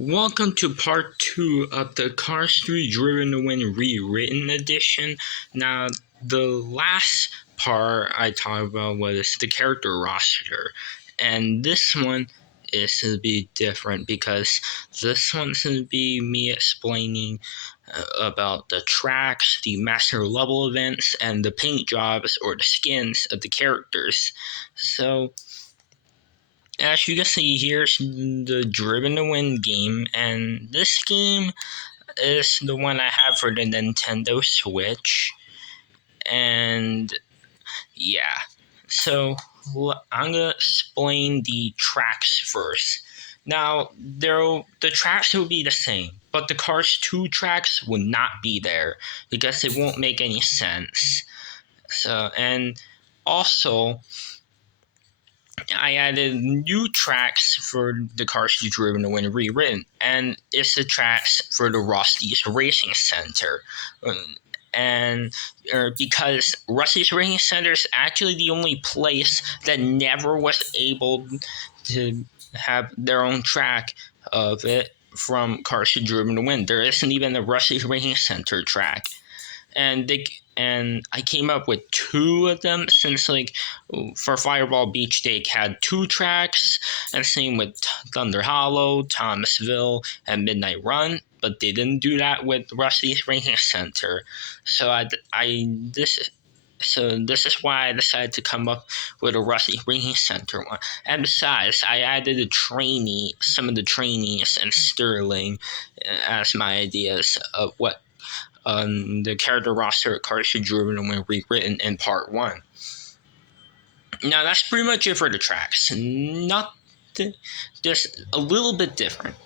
Welcome to part 2 of the Cars 3 Driven to Win Rewritten edition. Now, the last part I talked about was the character roster, and this one is to be different because this one's going to be me explaining about the tracks, the master level events, and the paint jobs or the skins of the characters. So, as you can see, here's the Driven to Win game, and this game is the one I have for the Nintendo Switch. And yeah, so I'm gonna explain the tracks first. Now, the tracks will be the same, but the Cars 2 tracks will not be there because it won't make any sense. So, and also, I added new tracks for the Cars You Driven to Win Rewritten, and it's the tracks for the Rusty's Racing Center. And because Rusty's Racing Center is actually the only place that never was able to have their own track of it from Cars You Driven to Win. There isn't even a Rusty's Racing Center track. And I came up with two of them since for Fireball Beach they had two tracks, and same with Thunder Hollow, Thomasville, and Midnight Run, but they didn't do that with Rusty's Racing Center. So this is why I decided to come up with a Rusty Racing Center one. And besides, I added some of the trainees and Sterling as my ideas of what the character roster at Cars Driven to Win Rewritten in part 1. Now that's pretty much it for the tracks. Just a little bit different.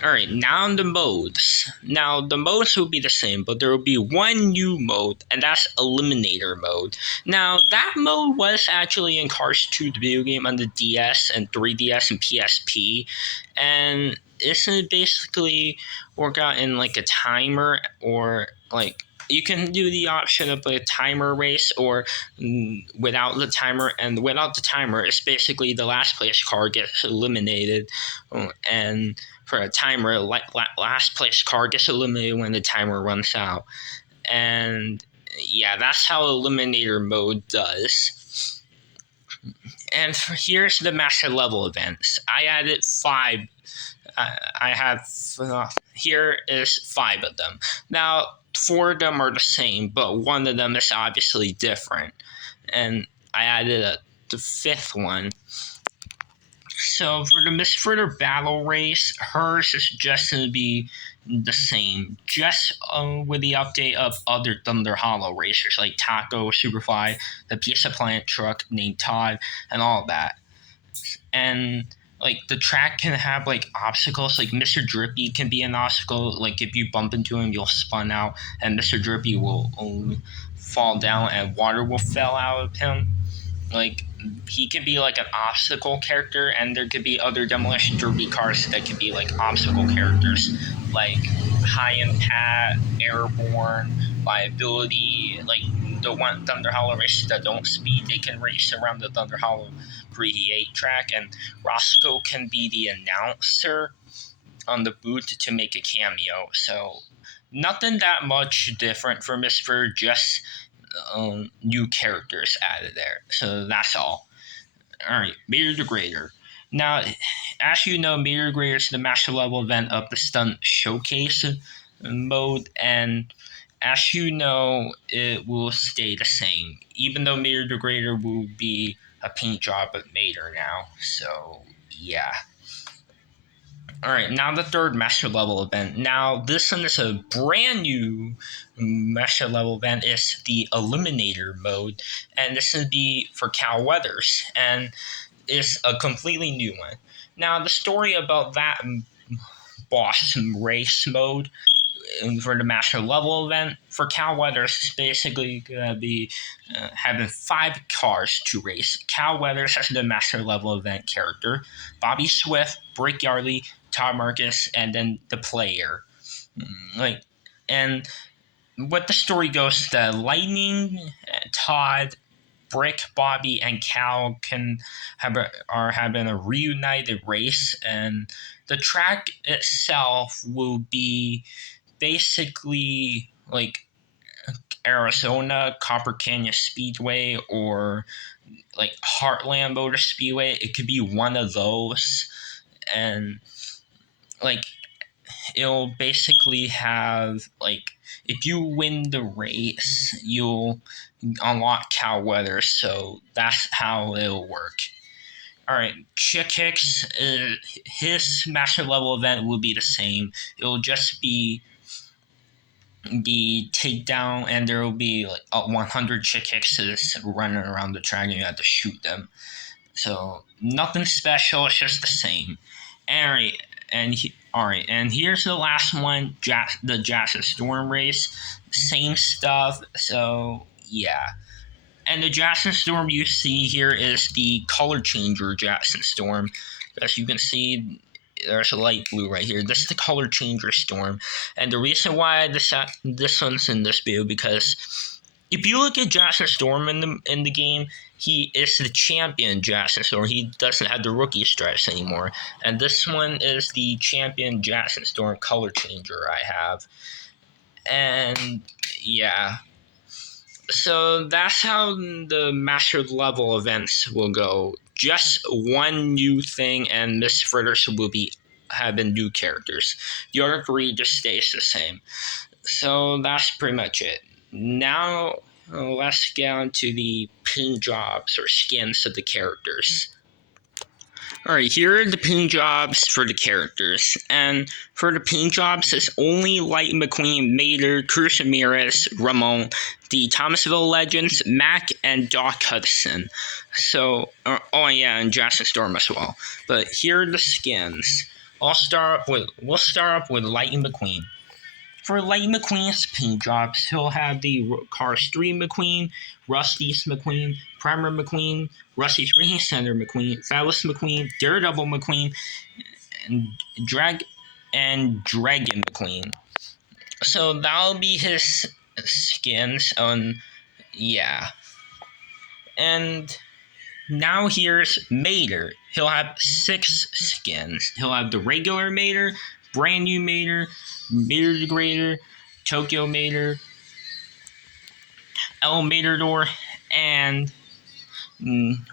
Alright, now on the modes. Now the modes will be the same, but there will be one new mode, and that's Eliminator mode. Now that mode was actually in Cars 2, the video game, on the DS and 3DS and PSP, and it's gonna basically work out in like a timer, or like you can do the option of a timer race or without the timer. And without the timer, it's basically the last place car gets eliminated, and for a timer, last place car gets eliminated when the timer runs out. And yeah, that's how Eliminator mode does. And here's the master level events. I added 5. I have here is 5 of them. Now 4 of them are the same, but one of them is obviously different, and I added the 5th one. So for the Miss Fritter battle race, hers is just going to be the same, just with the update of other Thunder Hollow racers like Taco, Superfly, the Pizza Planet truck named Todd, and all that. And like the track can have like obstacles, like Mr. Drippy can be an obstacle. Like if you bump into him, you'll spun out, and Mr. Drippy will fall down, and water will fall out of him. Like he could be like an obstacle character, and there could be other Demolition Derby cars that could be like obstacle characters, like High Impact, Airborne, Liability, like the one Thunder Hollow races that don't speed, they can race around the Thunder Hollow Pre-8 track, and Roscoe can be the announcer on the booth to make a cameo. So nothing that much different for Mr. Just new characters added there. So that's all. Alright, Meter Degrader. Now, as you know, Meter Degrader is the master level event of the Stunt Showcase mode, and as you know, it will stay the same, even though Meter Degrader will be a paint job of Mater now. So, yeah. Alright, now the third master level event. Now, this one is a brand new master level event. It's the Eliminator mode, and this is be for Cal Weathers, and it's a completely new one. Now, the story about that boss race mode for the master level event for Cal Weathers is basically going to be having 5 cars to race. Cal Weathers has the master level event character, Bobby Swift, Brick Yardley, Todd Marcus, and then the player. And what the story goes, the Lightning, Todd, Brick, Bobby, and Cal are having a reunited race, and the track itself will be basically like Arizona Copper Canyon Speedway or like Heartland Motor Speedway. It could be one of those, and like it'll basically have like if you win the race, you'll unlock cow weather. So that's how it'll work. All right, Chick Hicks, his master level event will be the same. It'll just be the takedown, and there will be like 100 Chick Hickses running around the track, and you have to shoot them. So nothing special. It's just the same. All right, and here's the last one, the Jackson Storm race. Same stuff. So yeah. And the Jackson Storm you see here is the color changer Jackson Storm. As you can see, there's a light blue right here. This is the color changer Storm. And the reason why this one's in this video, because if you look at Jackson Storm in the game, he is the champion Jackson Storm. He doesn't have the rookie stripes anymore. And this one is the champion Jackson Storm color changer I have. And yeah. So that's how the master level events will go. Just one new thing, and Miss Fritters will have been new characters. The other three just stays the same. So that's pretty much it. Now let's get on to the paint jobs or skins of the characters. Alright, here are the paint jobs for the characters. And for the paint jobs, it's only Lightning McQueen, Mater, Cruz Ramirez, Ramon, the Thomasville Legends, Mac, and Doc Hudson. So, and Jackson Storm as well. But here are the skins. We'll start up with Lightning McQueen. For Lightning McQueen's paint jobs, he'll have the Cars 3 McQueen, Rusty's McQueen, Primer McQueen, Rusty's Racing Center McQueen, Fabulous McQueen, Daredevil McQueen, and Dragon McQueen. So that'll be his skins yeah. And now here's Mater. He'll have 6 skins. He'll have the regular Mater, brand new Mater, Mater the Greater, Tokyo Mater, El Matador, and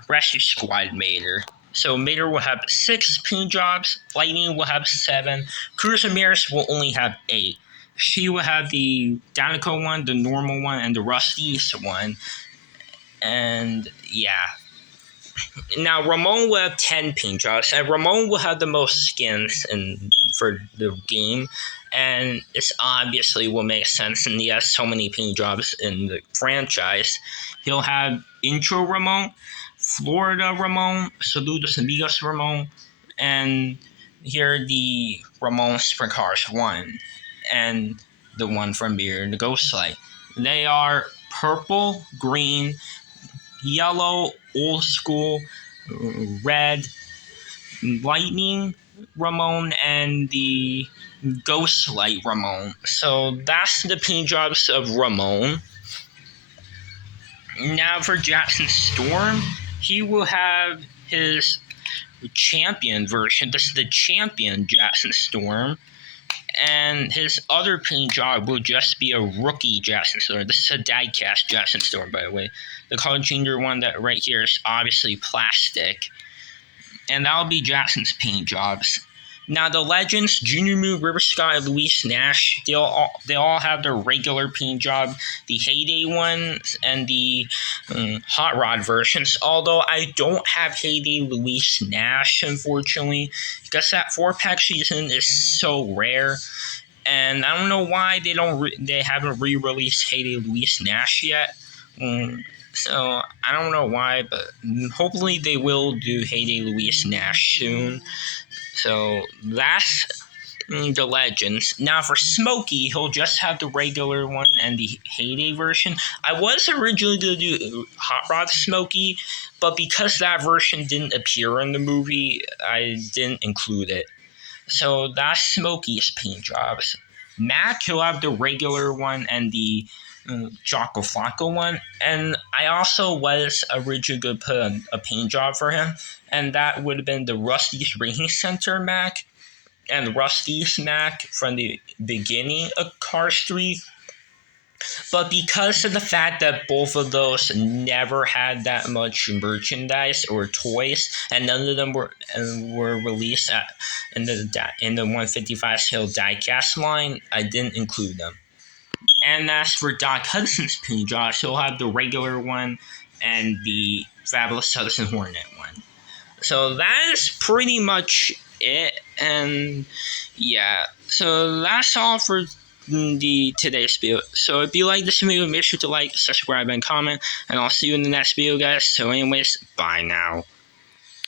Rescue Squad Mater. So Mater will have 6 paint jobs, Lightning will have 7, Cruz Ramirez will only have 8. She will have the Danico one, the normal one, and the Rusty's one. And yeah. Now Ramon will have 10 paint jobs, and Ramon will have the most skins for the game. And it's obviously will make sense, and he has so many paint jobs in the franchise. He'll have Intro Ramon, Florida Ramon, Saludos Amigos Ramon, and here are the Ramones for Cars 1, and the one from Beer, the Ghost Light. They are purple, green, yellow, old school, red, Lightning Ramon, and the Ghostlight Ramon. So that's the paint jobs of Ramon. Now for Jackson Storm, he will have his champion version. This is the champion Jackson Storm. And his other paint job will just be a rookie Jackson Storm. This is a diecast Jackson Storm, by the way. The color changer one that right here is obviously plastic. And that'll be Jackson's paint jobs. Now the Legends, Junior Moon, River Scott, and Luis Nash, they all have their regular paint job, the Heyday ones, and the Hot Rod versions. Although I don't have Heyday Luis Nash, unfortunately, because that 4-pack season is so rare, and I don't know why they haven't re-released Heyday Luis Nash yet. So I don't know why, but hopefully they will do Heyday Luis Nash soon. So that's the Legends. Now for Smokey, he'll just have the regular one and the Heyday version. I was originally going to do Hot Rod Smokey, but because that version didn't appear in the movie, I didn't include it. So that's Smokey's paint jobs. Mac, he'll have the regular one and the Jocko Flocko one, and I also was originally going to put a paint job for him, and that would have been the Rusty's Racing Center Mac. and Rusty Smack from the beginning of Cars 3. But because of the fact that both of those never had that much merchandise or toys, and none of them were released in the 155 scale diecast line, I didn't include them. And as for Doc Hudson's paint jobs, he'll have the regular one and the Fabulous Hudson Hornet one. So that is pretty much it. And yeah, so that's all for the today's video. So if you like this video, make sure to like, subscribe, and comment. And I'll see you in the next video, guys. So anyways, bye now.